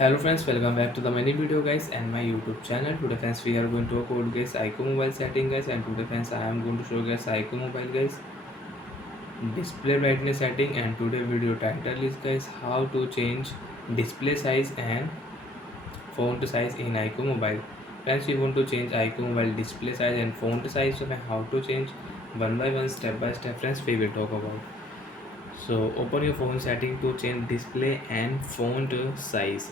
Hello friends, welcome back to the mini video guys and my YouTube channel. Today friends we are going to talk about guys iqoo mobile setting guys, and today friends I am going to show guys iqoo mobile guys display brightness setting. And today video title is guys how to change display size and font size in iqoo mobile. Friends, we want to change iqoo mobile display size and font size. So how to change one by one, step by step friends we will talk about. So open your phone setting to change display and font size.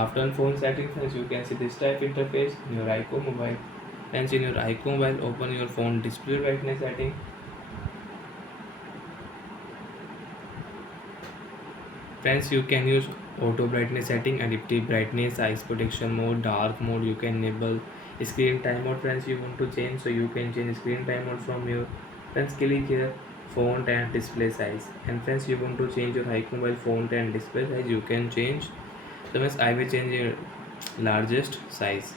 After phone setting friends, you can see this type interface in your iqoo mobile. Friends, in your iqoo mobile, open your phone display brightness setting. Friends, you can use auto brightness setting, adaptive brightness, eyes protection mode, dark mode. You can enable screen time mode. Friends, you want to change, so you can change screen time mode from your friends. Click here font and display size. And friends, you want to change your iqoo mobile font and display size, you can change. So friends, I will change your largest size.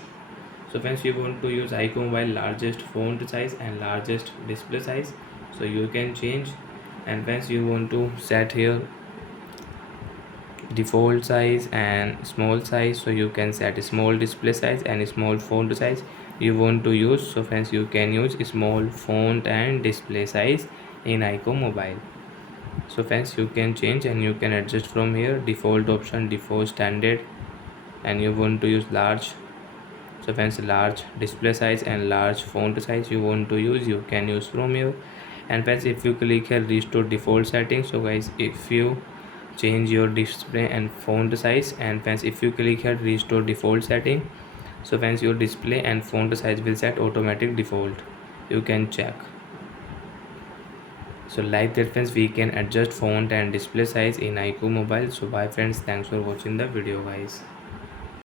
So friends, you want to use iqoo mobile largest font size and largest display size, so you can change. And friends, you want to set here default size and small size, so you can set small display size and small font size you want to use. So friends, you can use small font and display size in iqoo mobile. So friends, you can change and you can adjust from here. Default option, default standard, and you want to use large. So friends, large display size and large font size you want to use, you can use from here. And friends, if you click here restore default settings, so guys, if you change your display and font size, and friends, if you click here restore default setting, so friends, your display and font size will set automatic default. You can check. So like that friends, we can adjust font and display size in iqoo mobile. So bye friends, thanks for watching the video guys.